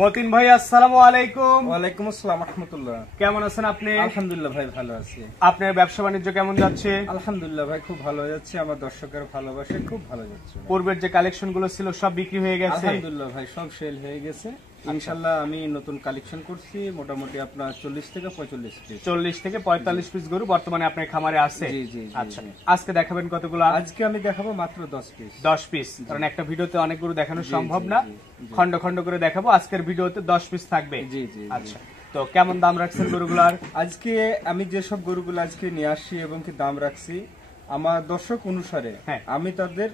মতিন ভাই আসসালামু আলাইকুম। ওয়ালাইকুম আসসালাম রাহমাতুল্লাহ। কেমন আছেন আপনি? আলহামদুলিল্লাহ ভাই ভালো আছি। আপনার ব্যবসা বাণিজ্য কেমন যাচ্ছে? আলহামদুলিল্লাহ ভাই খুব ভালো যাচ্ছে, আমার দর্শকের ভালোবাসে খুব ভালো যাচ্ছে। পূর্বের যে কালেকশন গুলো ছিল সব বিক্রি হয়ে গেছে? আলহামদুলিল্লাহ ভাই সব সেল হয়ে গেছে ইনশাআল্লাহ। আমি নতুন কালেকশন করছি মোটামুটি আপনার 40 থেকে 45 পিস। 40 থেকে 45 পিস গরু বর্তমানে আপনার খামারে আছে? জি জি। আচ্ছা, আজকে দেখাবেন কতগুলো? আজকে আমি দেখাবো মাত্র 10 পিস। 10 পিস, কারণ একটা ভিডিওতে অনেক গরু দেখানো সম্ভব না, খন্ড খন্ড করে দেখাবো। আজকের ভিডিওতে 10 পিস থাকবে। জি জি। আচ্ছা, তো কেমন দাম রাখছেন গরুগুলার? আজকে আমি যেসব গরুগুলো আজকে নিয়ে আসছি এবং কি দাম রাখছি আমার দর্শক অনুসারে, আমি তাদের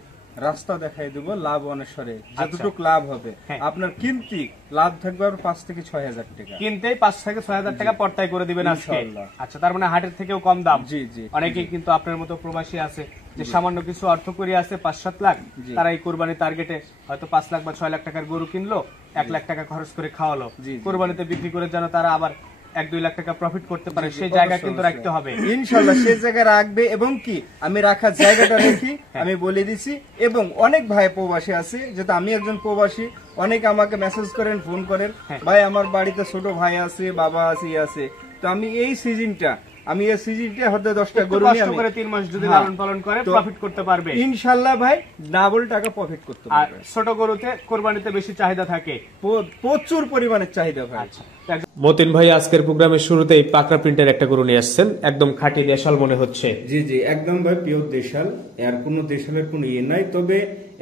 রাস্তা দেখাই দেবো লাভ অনুসারে, যতটুকু লাভ হবে। আপনার কিনতে লাভ থাকবে আর 5 থেকে 6,000 টাকা, কিনতে 5 থেকে 6,000 টাকা পর্তায় করে দিবেন আজকে। আচ্ছা, তার মানে হাটের থেকেও কম দাম? জি জি। অনেকেই কিন্তু আপনার মতো প্রবাসী আছে যে সামান্য কিছু অর্থ করি আছে 5-7 লাখ, তারা এই কোরবানি টার্গেটে হয়তো 5 লাখ বা 6 লাখ টাকার গরু কিনলো, 1 লাখ টাকা খরচ করে খাওয়ালো, কোরবানিতে বিক্রি করে যেন তারা আবার 1-2 লাখ টাকা প্রফিট করতে পারে, সেই জায়গা কিন্তু রাখতে হবে ইনশাআল্লাহ। সেই জায়গা রাখবে এবং কি আমি রাখার জায়গাটা রেখি আমি বলে দিছি। এবং অনেক ভাই প্রবাসী আছে, যেটা আমি একজন প্রবাসী, অনেক আমাকে মেসেজ করেন, ফোন করেন, ভাই আমার বাড়িতে ছোট ভাই আছে, বাবা আছে, তো আমি এই সিজনটা হয়তো 10টা গরু নিয়ে কষ্ট করে 3 মাস যদি লালন পালন করে প্রফিট করতে পারবে ইনশাআল্লাহ ভাই, ডাবল টাকা প্রফিট করতে পারবে। আর ছোট গরুতে কোরবানিতে বেশি চাহিদা থাকে, প্রচুর পরিমাণে চাহিদা ভাই। আচ্ছা, মতিন ভাই আজকের প্রোগ্রামের শুরুতেই পাকড়া প্রিন্টের একটা গরু নিয়ে আসছেন, একদম খাঁটি দেশাল মনে হচ্ছে। জি জি, একদম ভাই পিওর দেশাল, এর কোনো দেশালের কোনো ইয়ে নাই। তবে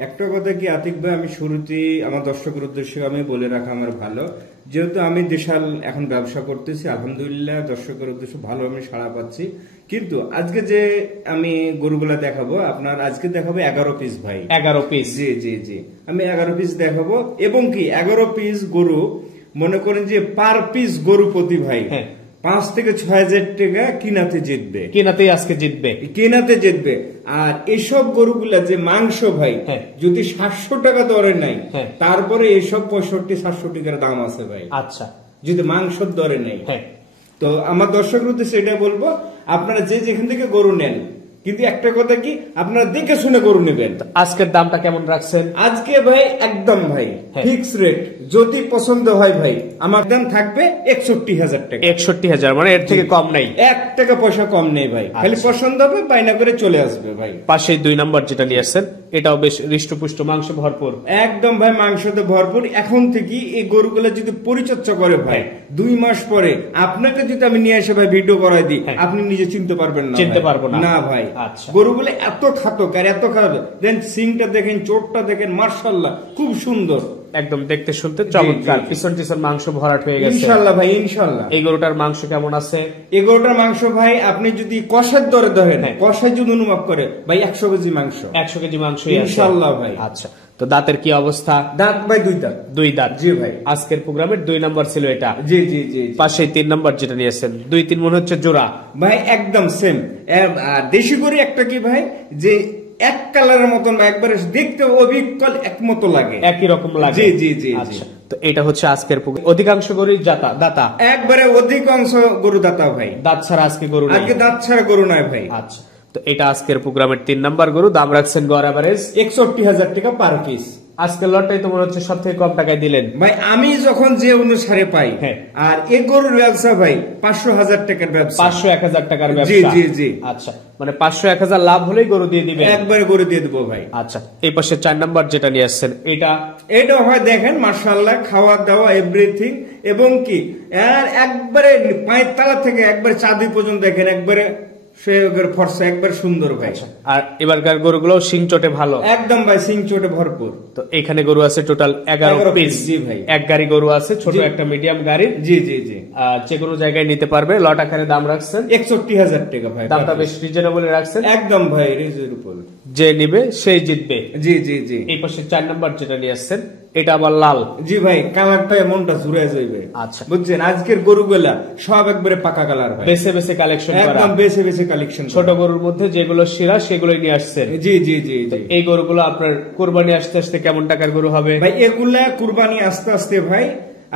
একটা কথা কি আতিক ভাই, আমি শুরুতেই আমার দর্শকের উদ্দেশ্যে আমি বলে রাখা আমার ভালো, যেহেতু আমি দেশাল এখন ব্যবসা করতেছি, আলহামদুলিল্লাহ দর্শকের উদ্দেশ্যে ভালো আমি সাড়া পাচ্ছি। কিন্তু আজকে যে আমি গরুগুলা দেখাবো আপনার, আজকে দেখাবো 11 পিস ভাই। 11 পিস? জি জি জি, আমি 11 পিস দেখাবো। এবং কি 11 পিস গরু, মনে করেন যে পার পিস গরু প্রতি ভাই 5 থেকে 6,000 টাকা কিনাতে জিতবে, কিনাতে জিতবে। আর এসব গরুগুলা যে মাংস ভাই যদি 700 টাকা দরে নাই, তারপরে এসব 65-700 টাকার দাম আছে ভাই। আচ্ছা, যদি মাংস দরে নেই। তো আমার দর্শকের উদ্দেশ্যে এটা বলবো, আপনারা যে যেখান থেকে গরু নেন, কিন্তু একটা কথা কি আপনারা দেখে শুনে গরু নেবেন। আজকের দামটা কেমন রাখছেন? আজকে ভাই একদম ভাই ফিক্স রেট, যদি পছন্দ হয় ভাই আমার দাম থাকবে 61,000 টাকা। 61,000 মানে এর থেকে কম নাই, 1 টাকা পয়সা কম নেই ভাই। খালি পছন্দ হবে বাইনা করে চলে আসবে ভাই। পাশে 2 নম্বর যেটা নিয়ে আসছেন, এটাও বেশ হৃষ্টপুষ্ট, মাংস ভরপুর। একদম ভাই মাংসতে ভরপুর। এখন থেকে এই গরুগুলা যদি পরিচর্যা করে ভাই, 2 মাস পরে আপনাকে যদি আমি নিয়ে এসে ভাই ভিডিও করাই দিই, আপনি নিজে চিনতে পারবেন না। চিনতে পারবো না ভাই। গরুগুলো এত খাতক আর এত খারাপ, দেন সিংটা দেখেন, চোটটা দেখেন, মাশাআল্লাহ খুব সুন্দর, একদম দেখতে শুনতে চমৎকার। পিছন টিছন মাংস ভরাট হয়ে গেছে ইনশাআল্লাহ ভাই, ইনশাআল্লাহ। এই গরুটার মাংস কেমন আছে? এই গরুটার মাংস ভাই আপনি যদি কষার দরে ধরেন, কষায় যদি অনুভব করে ভাই 100 কেজি মাংস, 100 কেজি মাংস ইনশাআল্লাহ ভাই। আচ্ছা, তো দাঁতের কি অবস্থা? দাঁত ভাই 2 দাঁত। 2 দাঁত? জি ভাই। আজকের প্রোগ্রামের 2 নম্বর ছিল এটা? জি জি জি। পাশে 3 নম্বর যেটা নিয়েছেন, 2-3 মনে হচ্ছে জোড়া ভাই, একদম সেম। দেশি গরু একটা কি ভাই, যে এক কালারের মতন বা একবারে দেখতে অবিকল একমতো লাগে, একই রকম লাগে। জি জি জি। আচ্ছা, তো এটা হচ্ছে আজকের অধিকাংশ গরুই দাতা, একবারে অধিকাংশ গরু দাতা ভাই। দাঁত ছাড়া আজকে গরু নাই? আজকে দাঁত ছাড়া গরু নাই ভাই। আচ্ছা, তো এটা আজকের প্রোগ্রামের 3 নম্বর গরু। দাম রাখছেন গড় এভারেজ 61,000 টাকা পার পিস। আজকের লটটাই তো মনে হচ্ছে সব থেকে কম টাকায় দিলেন ভাই, আমি যখন যে অনুসারে পাই। আর এই গরুর ব্যবসা ভাই 500,000 টাকার ব্যবসা, 500-1,000 টাকার ব্যবসা। জি জি জি। আচ্ছা, মানে 500-1,000 লাভ হলেই গরু দিয়ে দিবেন? একবারে গরু দিয়ে দেবো ভাই। আচ্ছা, এই পাশে 4 নম্বর যেটা নিয়ে আসছেন, এটা হয় দেখেন মাশাআল্লাহ, খাওয়া দাওয়া এভরিথিং, এবং কি আর একবারে 5 তলা থেকে একবারে চাঁদি পর্যন্ত দেখেন, একবারে ফর্সা, একবার সুন্দর ভাই। আর এবারকার গরুগুলো সিং চটে ভালো, একদম ভাই সিং চটে ভরপুর। তো এখানে গরু আছে টোটাল 11 পিস। জি ভাই। এক গাড়ি গরু আছে, ছোট একটা মিডিয়াম গাড়ি। জি জি জি। যে কোনো জায়গায় নিতে পারবে। লট আকারে দাম রাখছেন 61,000 টাকা ভাই। দামটা বেশ রিজনেবল রাখছেন। একদম ভাই রিজনেবল, যে নিবে সেই জিতবে। জি জি জি। এই পাশে 4 নম্বর যেটা নিয়ে আসছেন, এটা আবার লাল। জি ভাই, কালারটা মনটা জুড়ে যাবে। আচ্ছা, বুঝছেন আজকের গরুগুলা সব একবারে পাকা কালার ভাই, বেছে বেছে কালেকশন করা, একদম বেছে বেছে কালেকশন। ছোট গরুর মধ্যে যেগুলো সেরা সেগুলোই নিয়ে আসছেন। জি জি জি জি। এই গরুগুলো আপনার কুরবানি আসতে আসতে কেমন টাকার গরু হবে ভাই? এগুলা কুরবানি আস্তে আস্তে ভাই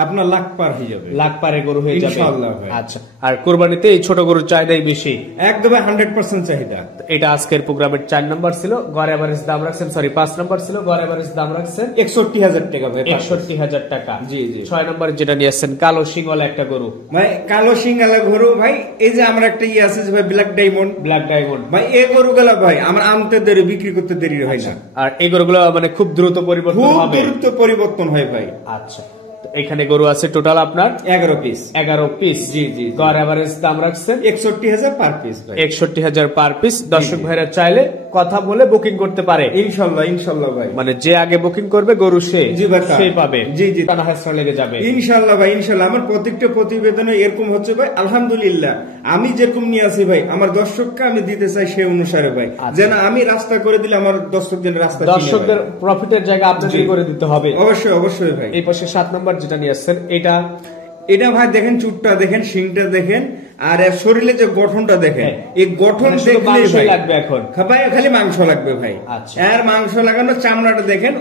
আপনার লাখ পার হয়ে যাবে, লাখ পারে গরু হয়ে যাবে ইনশাআল্লাহ ভাই। আচ্ছা, আর কোরবানিতে এই ছোট গরুর চাহিদাই বেশি, একদম 100% চাহিদা। এটা আজকের প্রোগ্রামের 4 নম্বর ছিল, গড় এভারেজ দাম রাখছেন, সরি 5 নম্বর ছিল, গড় এভারেজ দাম রাখছেন 61,000 টাকা ভাই, 61,000 টাকা। জি জি। 6 নম্বর যেটা নিয়ে আসছেন কালো সিংওয়ালা একটা গরু, ভাই কালো সিংগালা গরু ভাই, এই যে আমরা একটা ইয়ে আছে যে ভাই ব্ল্যাক ডায়মন্ড, ব্ল্যাক ডায়মন্ড ভাই এই গরুগুলা ভাই আমার আনতে দেরি, বিক্রি করতে দেরি হয় না, আর এই গরুগুলো মানে খুব দ্রুত পরিবর্তন খুব হবে, দ্রুত পরিবর্তন হয় ভাই। আচ্ছা, তো এখানে গরু আছে টোটাল আপনার 11 পিস। 11 পিস। জি জি। গড় এভারেজ দাম রাখছেন 61,000 পার পিস ভাই, 61,000 পার পিস। দর্শক ভাইরা চাইলে কথা বলে বুকিং করতে পারে, ইনশাআল্লাহ ইনশাআল্লাহ ভাই, মানে যে আগে বুকিং করবে গরু জি ভাই, সেই পাবে, জি জি, টানা হাসরা লেগে যাবে ইনশাআল্লাহ ভাই ইনশাআল্লাহ। আমার প্রত্যেকটা প্রতিবেদনে এরকম হচ্ছে ভাই, আলহামদুলিল্লাহ আমি যেরকম নিয়ে আসি ভাই আমার দর্শককে আমি দিতে চাই সেই অনুসারে ভাই, যেন আমি রাস্তা করে দিলে আমার দর্শকদের রাস্তা, দর্শকদের প্রফিটের জায়গা আপনাদের করে দিতে হবে, অবশ্যই অবশ্যই ভাই। এই পাশে 7 নম্বর যেটা নিয়ে আসছেন এটা ভাই দেখেন, চুটটা দেখেন, শিংটা দেখেন, আর এর শরীরে যে গঠনটা দেখেন, এই গঠন দেখলেই ভাই লাগবে এখন ভাই, খালি মাংস লাগবে ভাই। আচ্ছা, এর মাংস লাগানো চামড়াটা দেখেন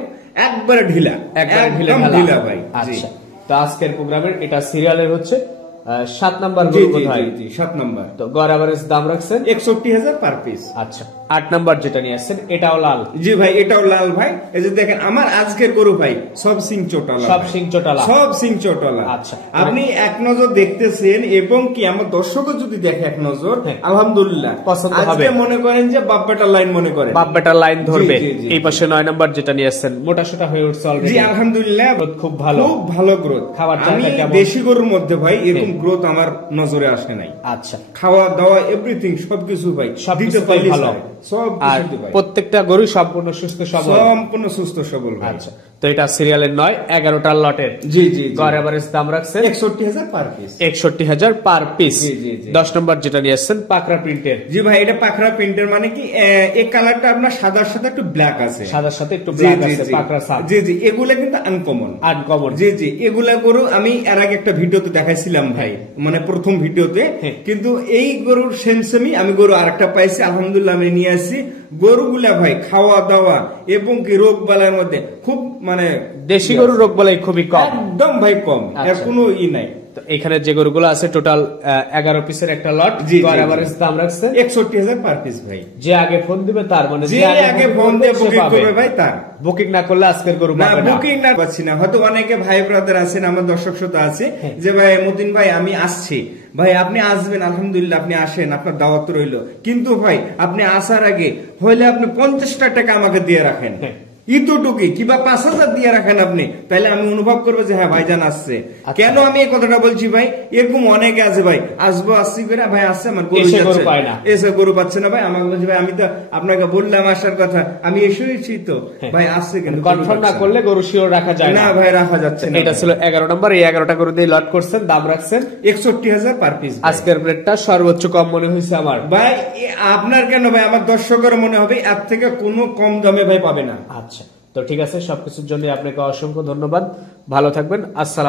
একবারে ঢিলা, একদম ঢিলা ভাই। আচ্ছা, তো আজকের প্রোগ্রামের এটা সিরিয়ালের হচ্ছে 7 নম্বর জি গরু জি বোধহয়। জি, 7 নাম্বার। তো গড় এভারেজ দাম রাখছেন 61,000 পার পিস। আচ্ছা, 8 নম্বর যেটা নিয়ে আসছেন এটাও লাল, জি ভাই এটাও লাল ভাই। এই যে দেখেন আমার আজকের গরু ভাই সব সিং চোটালা, সব সিং চোটালা, সব সিং চোটালা। আচ্ছা, আপনি এক নজর দেখতেছেন এবং কি আমার দর্শকও যদি দেখে এক নজর, আলহামদুলিল্লাহ পছন্দ হবে। আজকে মনে করেন যে বাপ বেটার লাইন মনে করেন, বাপ বেটার লাইন ধরবে। জি, জি, জি। এই পাশে 9 নম্বর যেটা নিয়ে আসছেন মোটা সোটা হয়ে উঠছে জি অলরেডি, আলহামদুলিল্লাহ খুব ভালো, খুব ভালো গ্রোথ। খাবার আমি চাহিদা কেমন? দেশি গরুর মধ্যে ভাই এরকম গ্রোথ আমার নজরে আসে নাই। আচ্ছা, খাওয়া দাওয়া এভরিথিং সবকিছু ভাই দিতে পারলে ভালো, সব আর কিছু ভাই প্রত্যেকটা গরু সম্পূর্ণ সুস্থ সবল, সম্পূর্ণ সুস্থ সবল ভাই। আচ্ছা, তো এটা সিরিয়ালের 9 11টা লটের, জি জি, গড় এভারেজ দাম রাখছেন 61,000 পার পিস, 61,000 পার পিস। জি, জি, জি। 10 নম্বর যেটা নিয়ে আসছেন পাকড়া প্রিন্টের, জি ভাই এটা পাখরা প্রিন্টের, মানে কি এই কালারটা আপনার সাদার সাথে একটু ব্ল্যাক আছে, সাদার সাথে একটু জি, ব্ল্যাক জি, আছে, জি। পাকড়া সাদ, জি জি, এগুলা কিন্তু আনকমন, আনকমন। জি জি, এগুলা গরু আমি এর আগে একটা ভিডিওতে দেখাইছিলাম ভাই, মানে প্রথম ভিডিওতে, কিন্তু এই গরুর সেমসেমই আমি গরু আরেকটা পাইছি, আলহামদুলিল্লাহ আমি নিয়ে আসছি। গরুগুলা ভাই খাওয়া দাওয়া এবং কি রোগ বালার মধ্যে খুব মানে দেশি গরু রোগ বলাই খুবই কম, একদম ভাই কম, এর আচ্ছা। কোনো ই নাই। তো এখানে যে গরুগুলো আছে টোটাল 11 পিসের একটা লট, জি, জি, গড় জি। এভারেজ দাম রাখছেন 61,000 পার পিস ভাই। যে আগে ফোন দিবে তার, মানে যে আগে ফোন দিয়ে বুকিং করবে ভাই তার, বুকিং না করলে আজকের গরু না পাবে না। বুকিং না পাচ্ছি না। হয়তো অনেকে ভাই ব্রাদার আছেন, আমার দর্শক শ্রোতা আছে, যে ভাই মতিন ভাই আমি আসছি, ভাই আপনি আসবেন, আলহামদুলিল্লাহ আপনি আসেন, আপনার দাওয়াত রইলো, কিন্তু ভাই আপনি আসার আগে হইলে আপনি 50টা টাকা আমাকে দিয়ে রাখেন, ইতটুকি কিংবা 5,000 দিয়ে রাখেন আপনি, তাহলে আমি অনুভব করবো যে হ্যাঁ ভাইজান আসছে। কেন আমি এই কথাটা বলছি ভাই, এরকম অনেকে আছে ভাই, আসবো আসছি করে ভাই আসছে আমার গরু এসে গরু যাচ্ছে, পায় না। এসে গরু পাচ্ছে না ভাই, আমাকে বলছে ভাই আমি তো আপনাকে বললাম আসার কথা, আমি এসেছি তো ভাই, আসছে কিন্তু কনফার্ম না করলে গরু শিওর রাখা যায় না না ভাই, রাখা যাচ্ছে না। এটা ছিল 11 নম্বর, এই 11টা গরু দিয়ে লট করছেন, দাম রাখছেন 61,000 পার পিস। আজকের রেটটা সর্বোচ্চ কম মনে হয়েছে আমার ভাই আপনার কেন ভাই, আমার দর্শকের মনে হবে এর থেকে কোনো কম দামে ভাই পাবে না। আচ্ছা, তো ঠিক আছে, সবকিছুর জন্য আপনাকে অসংখ্য ধন্যবাদ, ভালো থাকবেন, আসসালাম।